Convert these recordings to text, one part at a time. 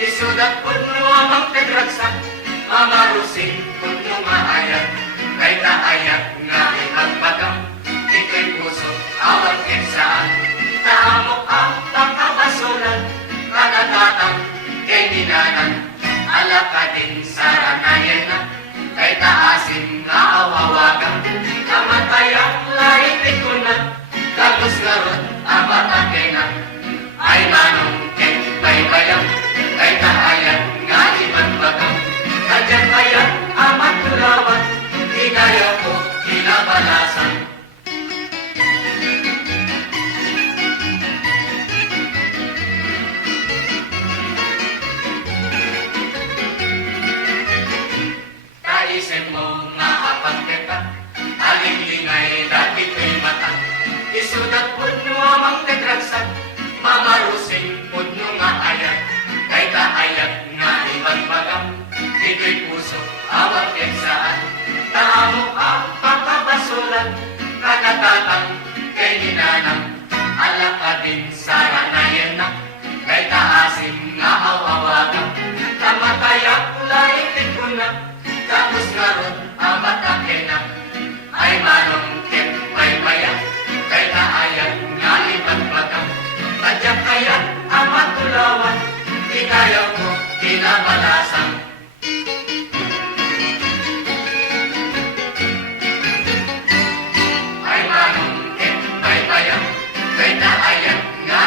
Isudat puno amang tedragsak, mamarusing puno maayat, kay kaayat nga ipagbagang, ito'y puso, awag kinsaan, taamok ang pagkabasulan, kanatatang kay ninanan, alaka din saranayan na, kay taasin nga awawagang, kamatayang lahit ikunan, gagos garot amat akenan, ay manong ken baybayang, kay kaayat nga ibang bagang, kadyan kaya amat tulawan, di kaya ko kinabalasan. Kaisip mo nga apagkita, alinglingay dati ko'y mata, isudat puno amang tedragsak, mamarusing puno nga ayat, kay kaayat nga ibang bagang, ito'y puso, awag saan, taamok ang pagkabasulan, kanatatang kay ninanang, alaka din saranayan na, kay taasin nga awawagang, kamatayak lahit ikunan, tapos nga ron amat akenan, ay manong ken baybayan, kay kaayat nga ibang bagang, kadyak kayat amat tulawan, di kaya ko kinabalasan. Ay manong ken baybayan, kay kaayat nga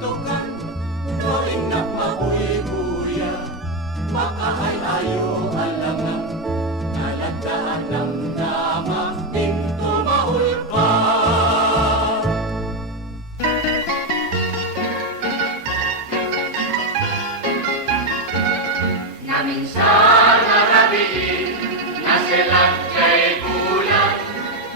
tukan, tuwing napabuy-buya, makaay-ayo alangan, nalagdaan ng dama, pinto maulpa. Naminsan narabiin na silang kay bulan,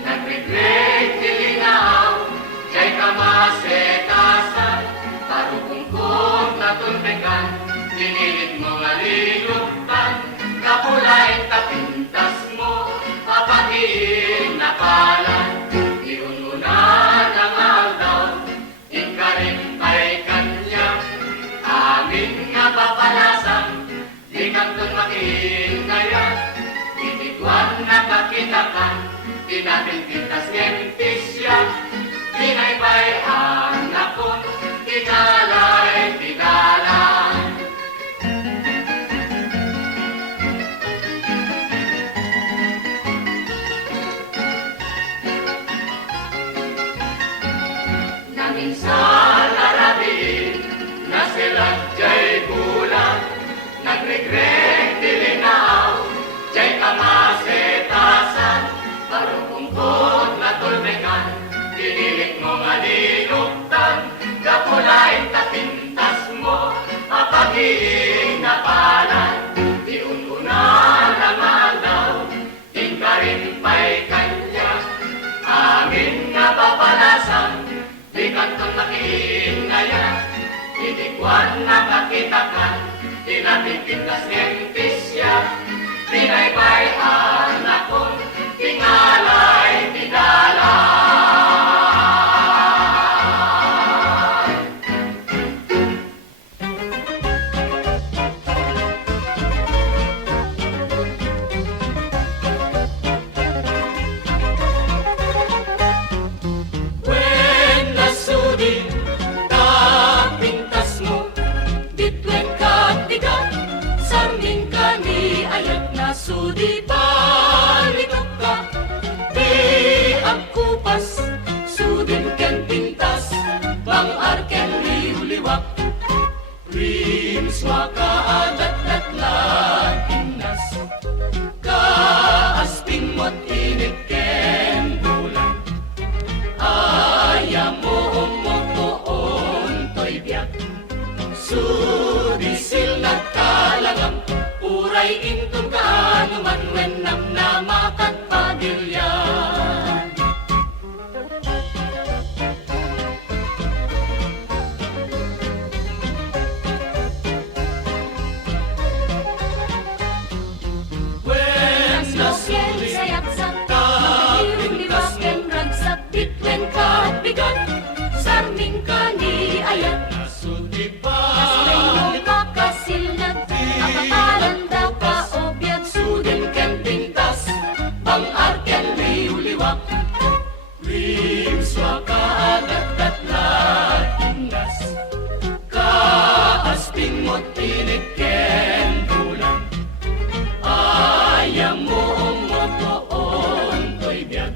nagregret tilinaw, kay kamasetasan, parukungkong natulbekan, dinilit mo nga liluktan, kapulain tapintas mo, papagiin na palan, iununan ang aldaw, ikarin ay kanya, amin nga papalasan, di kantong makihingayan, itigwan na kakitakan, tinapintintas ngentisya, pinaybay ang nakon, tigalay, tigalan. Naminsan narabiin na silang jay bulan, nagregret dilinaw, jay kamasetasan, parukungkot na tulbekan, pinilit mo nga linuktan, kapulain tapintas mo, mapagiing na palan, iununan ang aldaw, tingkarin pa'y kanya, amin nga papalasan, di kantong makihingayan, itikwan na kakitakan, tinapintintas ngentisya, pinaybay ang nakon, tingalay, tidalan. When nasudi, tapintas mo, ditwen katigan, sarming ka ni ayat na sudi balitok ka. Di ang kupas, sudin ken pintas, bang arken liuliwak. Rims makaadat-dat latinas, kaasping mo't init ken bulan. Ayam mo umutoon to'y biyak, sudisil nagkalangam, uray intong kaanuman wen namnamakat pagilyan. When nasuli, tapintas mo, bitwen katigan, sarming ka ni ayat, nasudi Mayong makasilnag, akapalan daw ka obyag, sudin ken pintas, bang arken liuliwak. Rims makaadat-dat latinas, kaasping mo't init ken bulan. Ayam mo umutoon to'y biyag,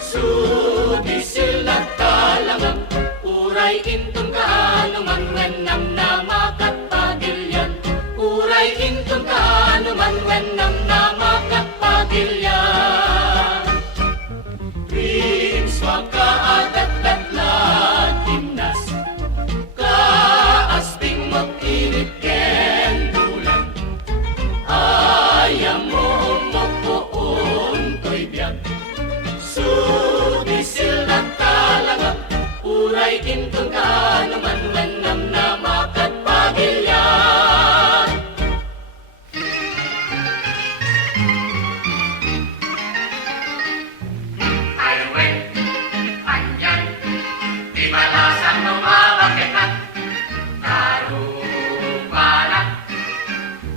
sudisil nagkalangam, uray intong kaanuman wen namnamakat pagilyan. Uray intong kaanuman wen namnamakat pagilyan. Rims makaadat-dat latinas, kaasping mo't init ken bulan. Ayam mo umutoon to'y biyag, sudisil nagkalangam, uray intong kaanuman wen namnamakat pagilyan. Highway, anyan, di malasang lumabakitan, tarupala,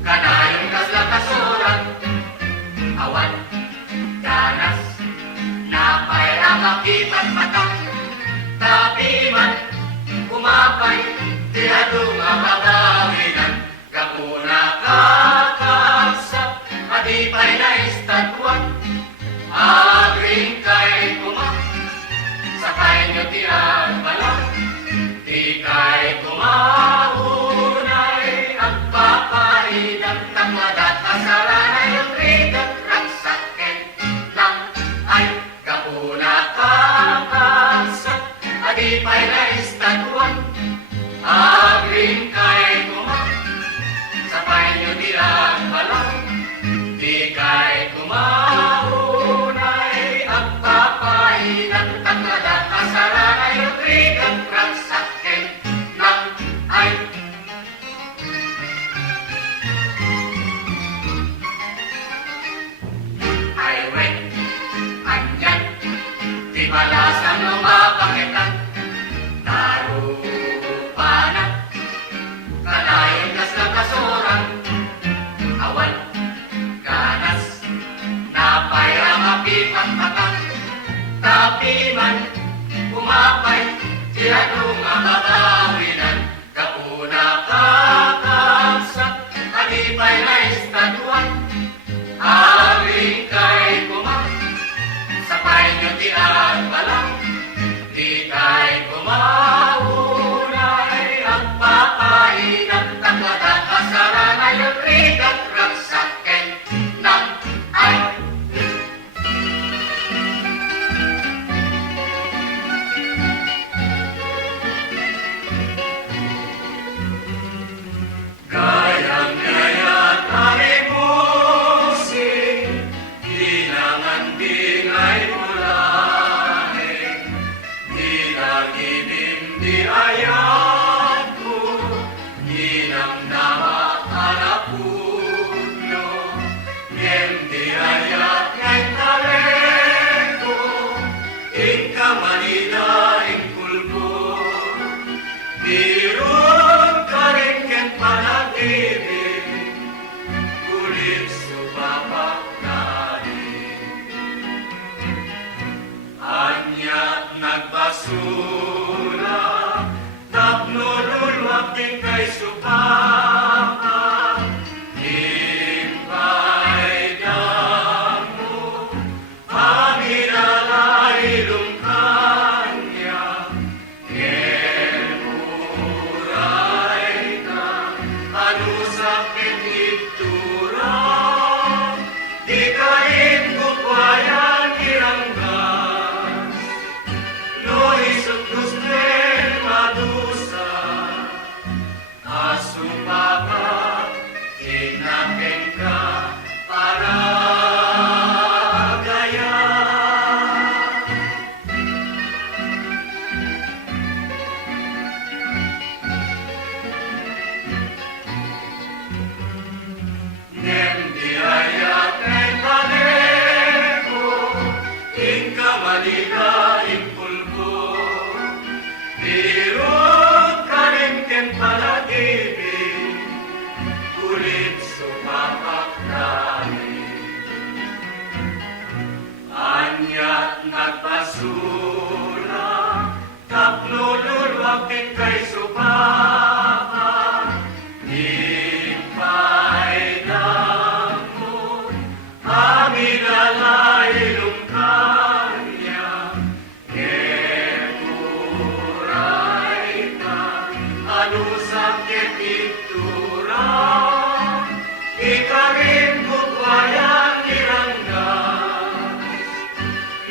kanayong kasla kasuran, awan, danas, napay ang makipat mata, tapiman, kumapay, di adong mababawinan, kamuna kakasap, adipay na istatwan, agring kay kuma, sakay nyo ti agbalak, di kay malasang lumapakitan. Tarupanan, kanayon kas na kasuran. Awan, ganas, napay ang apipat matang. Tapi man, umapay, tiyado nga matawinan. Kauna kakabsak, alipay na istaduan. Awing kay kumang, sapay nyo ti ang balang. Di kay kumaunay, ang papainang takwada kasara na yung rigat raksaken ng ay. Gayang-gayat harimusing, hinangan bingay mulahing, di naginim di ayat ko, hinang nama alapudlo, ngem di ayat ngay talento, ingka manida ingkulbo, dirun karingken panag-ibig, kulit supapak Anyak nagbasura, tapnululwag din kay supaka. Himpay damo, pamilalay lungkanya. Ngemuray ka, ano sakit itura, di ka rin kukwayan iranggas. No isot gusto madusa, asupaka, tinakin ka para gaya. Ngem di ayat ay paleko, ingka malika impulbo, dirut karingken palag-ibig, kulit sumapak namin. Anyat nagpasura, tapnululwag din kay supaka. Himpay damo, pamilalay lungkanya. Ngemuray ka, ano sakit itura, di ka rin kukwayan iranggas.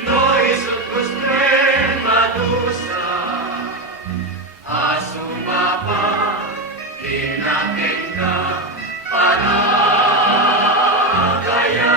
No isot gustren madusa, asumapa, tinakin ka para gaya.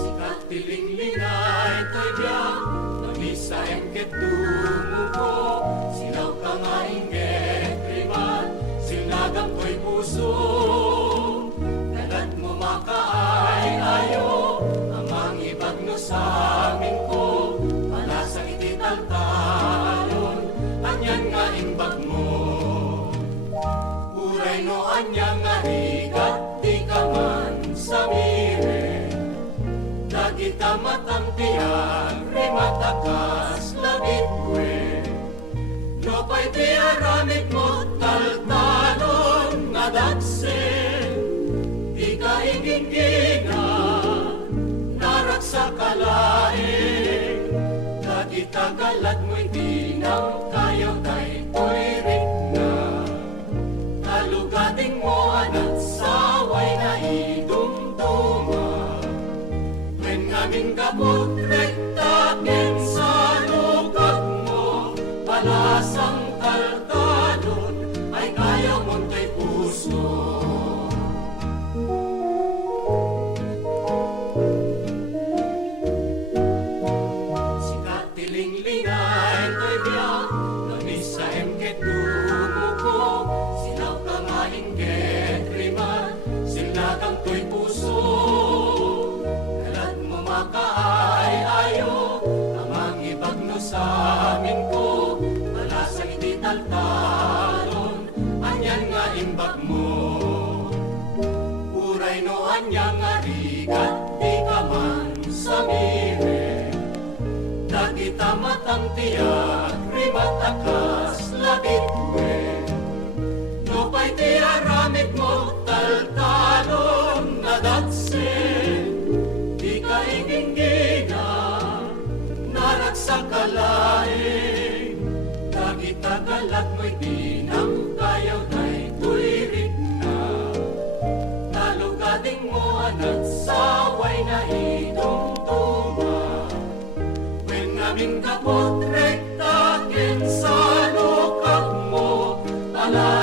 Sikat tiling-lingay to'y biyak, namisa engket tumuko, silaw ka nga ingget rimat, silnagam ko'y puso. Dalat mo makaay ayo, amang ibagno sa amin ko, palasang ititaltalon, anyan nga imbag mo. Uray no anyang nga rigat, di ka man sa mire, dagita matamtian, rimatakas labit kwe. No pa'y di aramid mo taltalon nga daksen, di ka igingina, narak sa kalain, dagita galat mo'y dinang kayo tay ko'y rigna. Talugating mo anak saway na idumduma, when ngaming kaput rektakin sa lugat mo, palasang taltalon ay kaya mong tay puso. batang tiyak, rimat akas, labitwe. No pa'y tiaramid mo, taltalon na datse. Di ka iginggina, naragsakalaing. Tagitagalat mo'y dinang kayaw na'y tuwirik na. Talugading mo anak saway na idumduma. When naming kapot rektakin sa lukak mo, ala